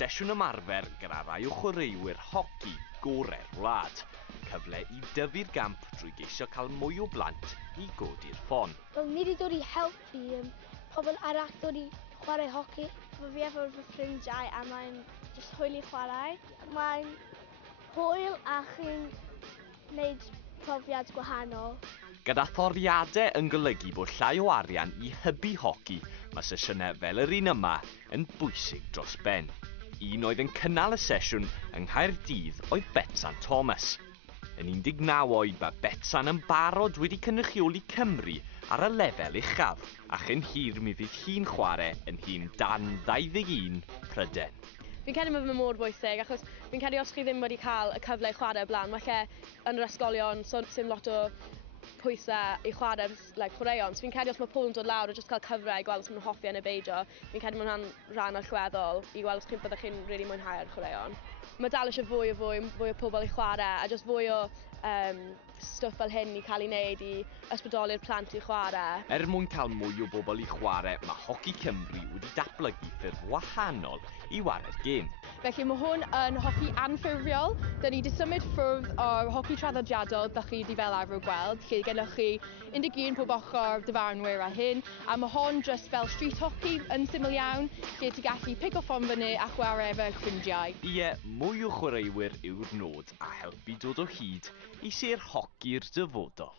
sesiwn ymarfer gyda rai o chwaraewyr hoci gorau'r wlad. Cyfle i dyfu'r gamp drwy geisio cael mwy o blant i godi'r ffon. Wel, ni wedi dod i helpu pobl arall dod i chwarae hoci. Fi efo fy ffrindiau a mae'n jyst hwyl i chwarae. Mae'n hwyl a chi'n gwneud profiad gwahanol. Gyda thoriadau yn golygu bod llai o arian i hybu hoci, mae sesiynau fel yr un yma yn bwysig dros ben. Un oedd yn cynnal y sesiwn yng Nghaerdydd oedd Betsan Thomas. Yn 19 oed mae Betsan yn barod wedi cynrychioli Cymru ar y lefel uchaf, a chyn hir mi fydd hi'n chwarae yn hun dan 21 Pryden. Fi'n credu mae fe mor bwysig, achos fi'n credu os chi ddim wedi cael y cyfle i chwarae o blaen, mae yn yr ysgolion, so sim lot o pwysau i chwarae chwaraeon. So fi'n credu os mae pobl yn dod lawr a jyst cael cyfle i gweld os maen nhw'n hoffi yn y beidio, fi'n credu mae'n rhan allweddol i gweld os byddwch chi'n really mwynhau'r chwaraeon. Mae dal eisiau fwy o pobl i chwarae a jyst fwy o stwff fel hyn i cael ei wneud i ysbrydoli'r plant i chwarae. Mwyn cael mwy o bobl i chwarae, mae Hoci Cymru wedi datblygu ffyrdd wahanol i wario'r gêm. Felly mae hwn yn hoci anffurfiol. Dyn ni wedi symud ffwrdd o'r hoci traddodiadol ddech chi wedi fel arfer gweld. Lle gennych chi 11 pob ochr dyfarnwyr a hyn, a mae hon jyst fel street hoci yn syml iawn, lle ti gallu pigo ffon fyny a chwarae efo'r ffrindiau. Ie, mwy o chwaraewyr yw'r nod a helpu dod o hyd i se'r hoci'r dyfodol.